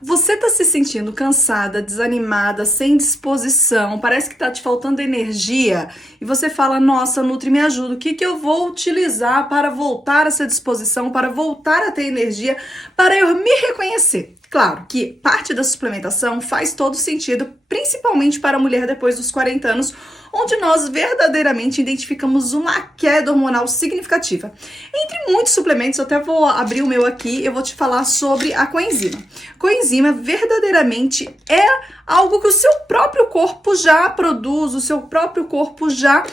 Você tá se sentindo cansada, desanimada, sem disposição, parece que tá te faltando energia e você fala: Nossa, Nutri, me ajuda, o que que eu vou utilizar para voltar a essa disposição, para voltar a ter energia, para eu me reconhecer? Claro que parte da suplementação faz todo sentido, principalmente para a mulher depois dos 40 anos, onde nós verdadeiramente identificamos uma queda hormonal significativa. Entre muitos suplementos, eu até vou abrir o meu aqui, eu vou te falar sobre a coenzima. Coenzima verdadeiramente é algo que o seu próprio corpo já produz, o seu próprio corpo já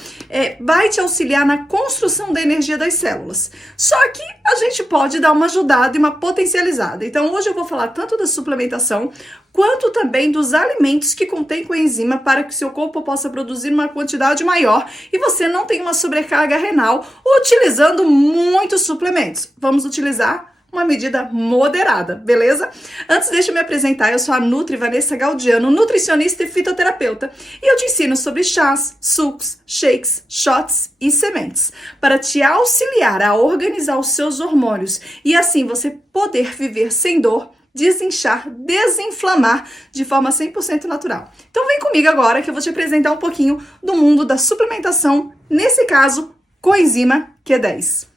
vai te auxiliar na construção da energia das células. Só que a gente pode dar uma ajudada e uma potencializada. Então hoje eu vou falar tanto da suplementação, quanto também dos alimentos que contêm coenzima para que o seu corpo possa produzir uma quantidade maior e você não tenha uma sobrecarga renal utilizando muitos suplementos. Vamos utilizar uma medida moderada, beleza? Antes, deixa eu me apresentar. Eu sou a Nutri Vanessa Gaudiano, nutricionista e fitoterapeuta, e eu te ensino sobre chás, sucos, shakes, shots e sementes para te auxiliar a organizar os seus hormônios e assim você poder viver sem dor, desinchar, desinflamar de forma 100% natural. Então vem comigo agora que eu vou te apresentar um pouquinho do mundo da suplementação, nesse caso, coenzima Q10.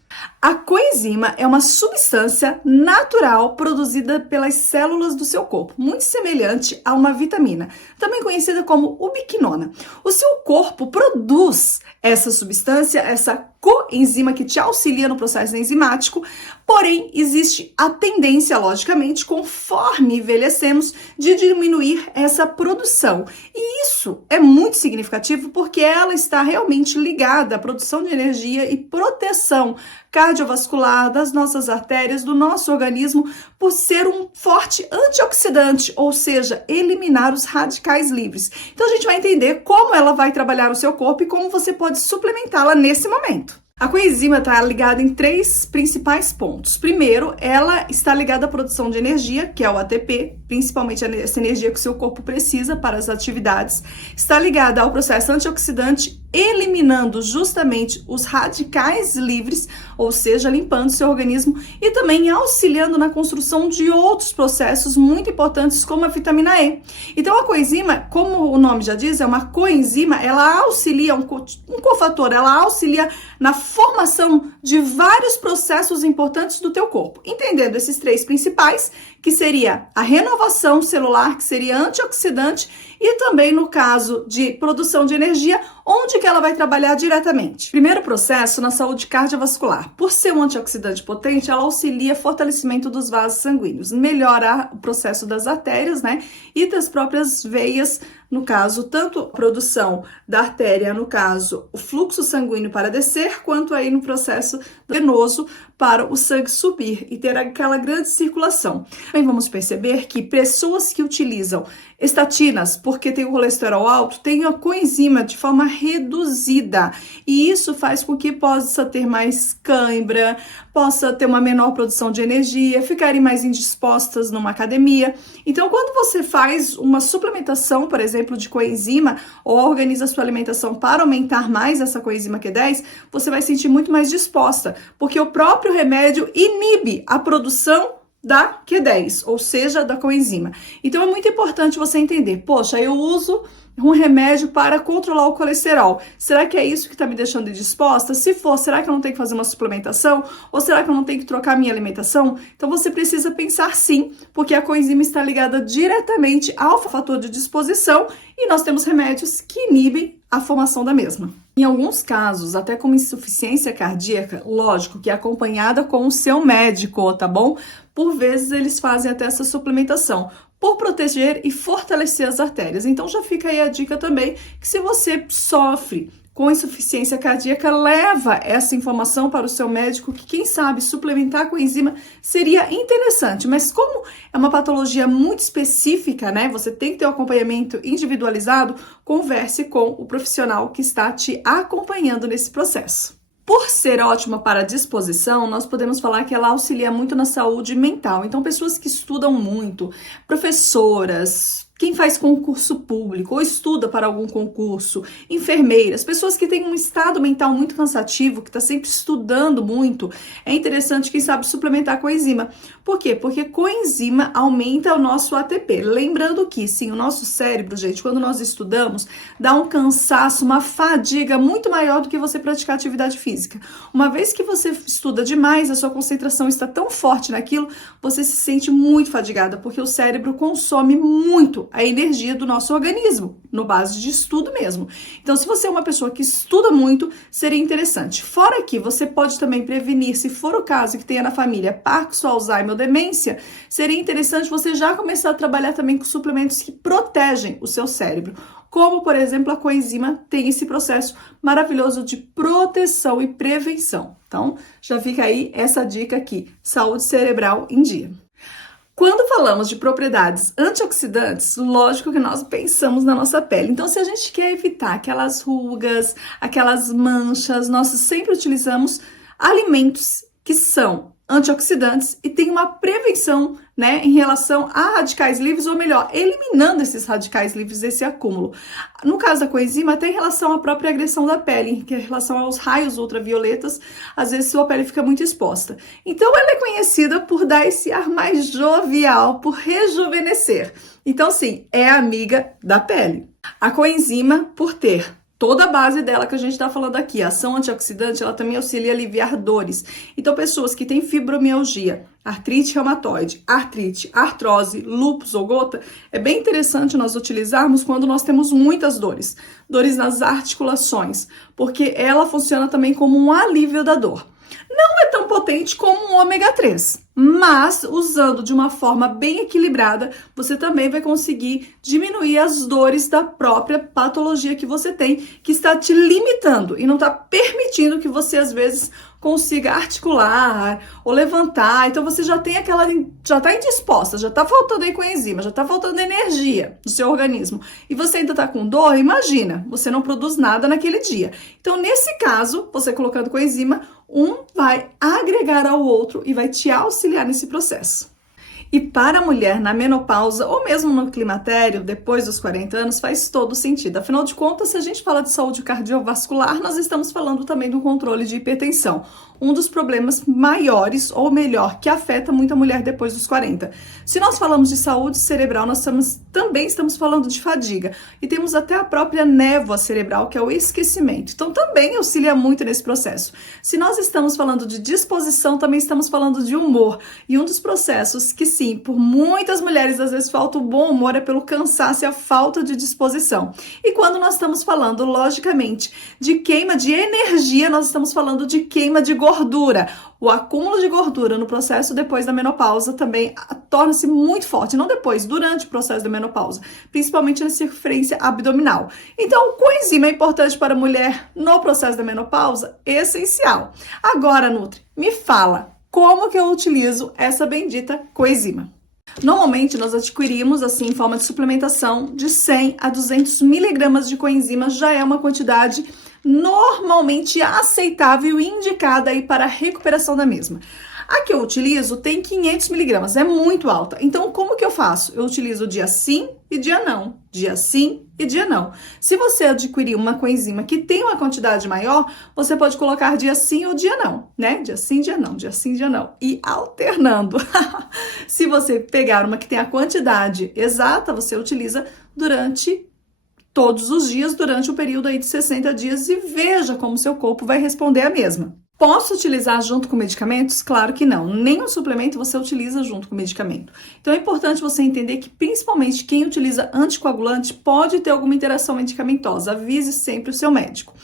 A coenzima é uma substância natural produzida pelas células do seu corpo, muito semelhante a uma vitamina, também conhecida como ubiquinona. O seu corpo produz essa substância, essa coenzima que te auxilia no processo enzimático, porém existe a tendência, logicamente, conforme envelhecemos, de diminuir essa produção. E isso é muito significativo porque ela está realmente ligada à produção de energia e proteção cardiovascular das nossas artérias, do nosso organismo, por ser um forte antioxidante, ou seja, eliminar os radicais livres. Então a gente vai entender como ela vai trabalhar no seu corpo e como você pode suplementá-la nesse momento. A coenzima está ligada em 3 principais pontos. Primeiro, ela está ligada à produção de energia, que é o ATP, principalmente essa energia que o seu corpo precisa para as atividades. Está ligada ao processo antioxidante, eliminando justamente os radicais livres, ou seja, limpando seu organismo e também auxiliando na construção de outros processos muito importantes, como a vitamina E. Então, a coenzima, como o nome já diz, é uma coenzima, ela auxilia, um cofator, ela auxilia na formação de vários processos importantes do teu corpo, entendendo esses 3 principais, que seria a renovação celular, que seria antioxidante, e também no caso de produção de energia, onde que ela vai trabalhar diretamente? Primeiro processo na saúde cardiovascular. Por ser um antioxidante potente, ela auxilia fortalecimento dos vasos sanguíneos, melhora o processo das artérias, né, e das próprias veias, no caso, tanto a produção da artéria, no caso, o fluxo sanguíneo para descer, quanto aí no processo venoso para o sangue subir e ter aquela grande circulação. Também vamos perceber que pessoas que utilizam estatinas, porque tem o colesterol alto, têm a coenzima de forma reduzida, e isso faz com que possa ter mais cãibra, possa ter uma menor produção de energia, ficarem mais indispostas numa academia. Então, quando você faz uma suplementação, por exemplo, de coenzima, ou organiza a sua alimentação para aumentar mais essa coenzima Q10, você vai sentir muito mais disposta, porque o próprio remédio inibe a produção da Q10, ou seja, da coenzima. Então é muito importante você entender, poxa, eu uso um remédio para controlar o colesterol. Será que é isso que está me deixando indisposta? Se for, será que eu não tenho que fazer uma suplementação? Ou será que eu não tenho que trocar minha alimentação? Então você precisa pensar sim, porque a coenzima está ligada diretamente ao fator de disposição e nós temos remédios que inibem a formação da mesma. Em alguns casos, até como insuficiência cardíaca, lógico que é acompanhada com o seu médico, tá bom? Por vezes eles fazem até essa suplementação, por proteger e fortalecer as artérias. Então já fica aí a dica também, que se você sofre com insuficiência cardíaca, leva essa informação para o seu médico, que quem sabe suplementar com enzima seria interessante, mas como é uma patologia muito específica, né, você tem que ter um acompanhamento individualizado, converse com o profissional que está te acompanhando nesse processo. Por ser ótima para a disposição, nós podemos falar que ela auxilia muito na saúde mental. Então, pessoas que estudam muito, professoras, quem faz concurso público ou estuda para algum concurso, enfermeiras, pessoas que têm um estado mental muito cansativo, que está sempre estudando muito, é interessante, quem sabe, suplementar com enzima. Por quê? Porque coenzima aumenta o nosso ATP. Lembrando que, sim, o nosso cérebro, gente, quando nós estudamos, dá um cansaço, uma fadiga muito maior do que você praticar atividade física. Uma vez que você estuda demais, a sua concentração está tão forte naquilo, você se sente muito fadigada, porque o cérebro consome muito a energia do nosso organismo, no base de estudo mesmo. Então, se você é uma pessoa que estuda muito, seria interessante. Fora que você pode também prevenir, se for o caso que tenha na família Parkinson, Alzheimer ou demência, seria interessante você já começar a trabalhar também com suplementos que protegem o seu cérebro. Como, por exemplo, a coenzima tem esse processo maravilhoso de proteção e prevenção. Então, já fica aí essa dica aqui, saúde cerebral em dia. Quando falamos de propriedades antioxidantes, lógico que nós pensamos na nossa pele. Então, se a gente quer evitar aquelas rugas, aquelas manchas, nós sempre utilizamos alimentos que são antioxidantes e tem uma prevenção, né, em relação a radicais livres, ou melhor, eliminando esses radicais livres, esse acúmulo. No caso da coenzima, até em relação à própria agressão da pele, que é em relação aos raios ultravioletas, às vezes sua pele fica muito exposta. Então, ela é conhecida por dar esse ar mais jovial, por rejuvenescer. Então, sim, é amiga da pele. A coenzima, por ter toda a base dela que a gente está falando aqui, a ação antioxidante, ela também auxilia a aliviar dores. Então, pessoas que têm fibromialgia, artrite reumatoide, artrite, artrose, lúpus ou gota, é bem interessante nós utilizarmos quando nós temos muitas dores. Dores nas articulações, porque ela funciona também como um alívio da dor. Não é tão potente como o ômega 3, mas usando de uma forma bem equilibrada, você também vai conseguir diminuir as dores da própria patologia que você tem, que está te limitando e não está permitindo que você, às vezes, consiga articular ou levantar. Então, você já tem já está indisposta, já está faltando aí coenzima, já está faltando energia do seu organismo. E você ainda está com dor, imagina, você não produz nada naquele dia. Então, nesse caso, você colocando coenzima, um vai agregar ao outro e vai te auxiliar nesse processo. E para a mulher na menopausa ou mesmo no climatério, depois dos 40 anos, faz todo sentido. Afinal de contas, se a gente fala de saúde cardiovascular, nós estamos falando também do controle de hipertensão. Um dos problemas maiores, ou melhor, que afeta muita mulher depois dos 40. Se nós falamos de saúde cerebral, nós também estamos falando de fadiga. E temos até a própria névoa cerebral, que é o esquecimento. Então, também auxilia muito nesse processo. Se nós estamos falando de disposição, também estamos falando de humor. E um dos processos que, sim, por muitas mulheres, às vezes, falta o bom humor é pelo cansaço e a falta de disposição. E quando nós estamos falando, logicamente, de queima de energia, nós estamos falando de queima de gordura. O acúmulo de gordura no processo depois da menopausa também torna-se muito forte, não depois, durante o processo da menopausa, principalmente na circunferência abdominal. Então, coenzima é importante para a mulher no processo da menopausa? Essencial. Agora, Nutri, me fala, como que eu utilizo essa bendita coenzima? Normalmente, nós adquirimos, assim, em forma de suplementação, de 100 a 200 miligramas de coenzima, já é uma quantidade normalmente aceitável e indicada aí para a recuperação da mesma. A que eu utilizo tem 500 miligramas, é muito alta. Então, como que eu faço? Eu utilizo dia sim e dia não. Dia sim e dia não. Se você adquirir uma coenzima que tem uma quantidade maior, você pode colocar dia sim ou dia não, né? Dia sim, dia não, dia sim, dia não. E alternando. Se você pegar uma que tem a quantidade exata, você utiliza durante todos os dias, durante o período aí de 60 dias e veja como seu corpo vai responder a mesma. Posso utilizar junto com medicamentos? Claro que não. Nenhum suplemento você utiliza junto com medicamento. Então é importante você entender que principalmente quem utiliza anticoagulante pode ter alguma interação medicamentosa. Avise sempre o seu médico.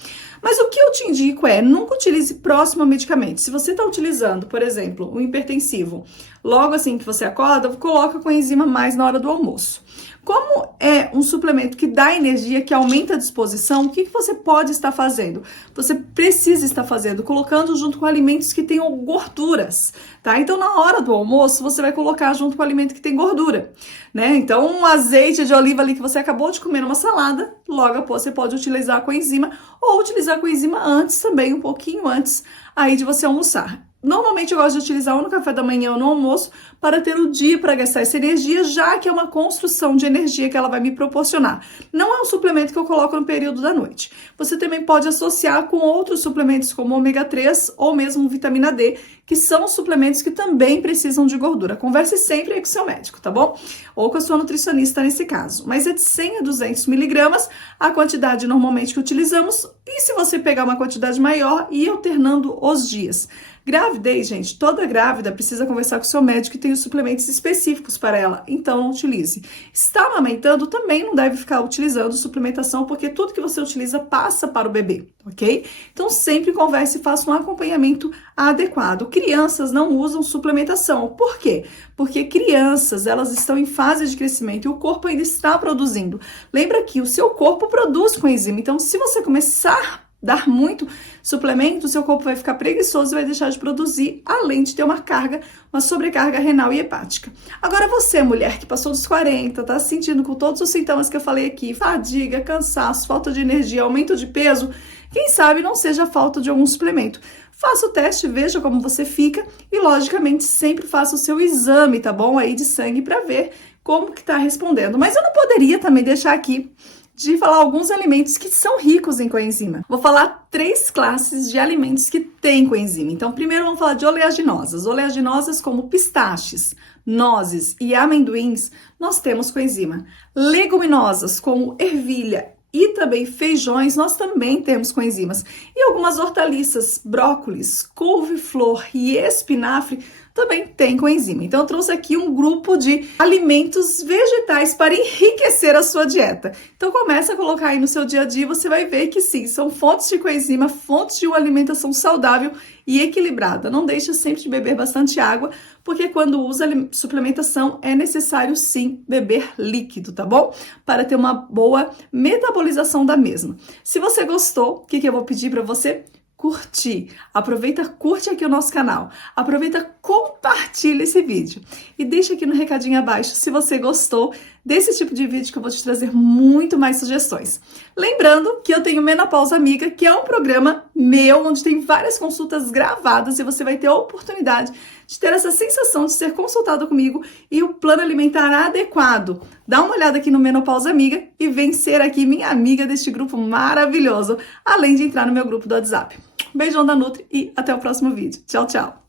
Mas o que eu te indico é, nunca utilize próximo ao medicamento. Se você está utilizando, por exemplo, um hipertensivo, logo assim que você acorda, coloca coenzima mais na hora do almoço. Como é um suplemento que dá energia, que aumenta a disposição, o que você pode estar fazendo? Você precisa estar fazendo, colocando junto com alimentos que tenham gorduras, tá? Então, na hora do almoço, você vai colocar junto com o alimento que tem gordura, né? Então, um azeite de oliva ali que você acabou de comer numa salada, logo após você pode utilizar a coenzima ou utilizar a coenzima antes também, um pouquinho antes aí de você almoçar. Normalmente eu gosto de utilizar ou no café da manhã ou no almoço para ter o dia para gastar essa energia, já que é uma construção de energia que ela vai me proporcionar. Não é um suplemento que eu coloco no período da noite. Você também pode associar com outros suplementos como ômega 3 ou mesmo vitamina D, que são suplementos que também precisam de gordura. Converse sempre aí com o seu médico, tá bom? Ou com a sua nutricionista nesse caso. Mas é de 100 a 200 miligramas a quantidade normalmente que utilizamos. E se você pegar uma quantidade maior, ir alternando os dias. Gravidez, gente, toda grávida precisa conversar com o seu médico e tem os suplementos específicos para ela, então não utilize. Está amamentando, também não deve ficar utilizando suplementação, porque tudo que você utiliza passa para o bebê, ok? Então sempre converse e faça um acompanhamento adequado. Crianças não usam suplementação, por quê? Porque crianças, elas estão em fase de crescimento e o corpo ainda está produzindo. Lembra que o seu corpo produz coenzima, então se você começar dar muito suplemento, o seu corpo vai ficar preguiçoso e vai deixar de produzir, além de ter uma sobrecarga renal e hepática. Agora você, mulher que passou dos 40, tá se sentindo com todos os sintomas que eu falei aqui, fadiga, cansaço, falta de energia, aumento de peso, quem sabe não seja falta de algum suplemento. Faça o teste, veja como você fica e, logicamente, sempre faça o seu exame, tá bom? Aí de sangue para ver como que tá respondendo. Mas eu não poderia também deixar aqui de falar alguns alimentos que são ricos em coenzima. Vou falar 3 classes de alimentos que têm coenzima. Então, primeiro vamos falar de oleaginosas. Oleaginosas como pistaches, nozes e amendoins, nós temos coenzima. Leguminosas como ervilha e também feijões, nós também temos coenzimas. E algumas hortaliças, brócolis, couve-flor e espinafre, também tem coenzima. Então eu trouxe aqui um grupo de alimentos vegetais para enriquecer a sua dieta. Então começa a colocar aí no seu dia a dia, você vai ver que sim, são fontes de coenzima, fontes de uma alimentação saudável e equilibrada. Não deixa sempre de beber bastante água, porque quando usa suplementação é necessário sim beber líquido, tá bom? Para ter uma boa metabolização da mesma. Se você gostou, o que eu vou pedir para você? Curtir. Aproveita, curte aqui o nosso canal. Aproveita, compartilha esse vídeo. E deixa aqui no recadinho abaixo se você gostou desse tipo de vídeo que eu vou te trazer muito mais sugestões. Lembrando que eu tenho Menopausa Amiga, que é um programa meu, onde tem várias consultas gravadas e você vai ter a oportunidade de ter essa sensação de ser consultado comigo e o plano alimentar adequado. Dá uma olhada aqui no Menopausa Amiga e vem ser aqui minha amiga deste grupo maravilhoso, além de entrar no meu grupo do WhatsApp. Beijão da Nutri e até o próximo vídeo. Tchau, tchau!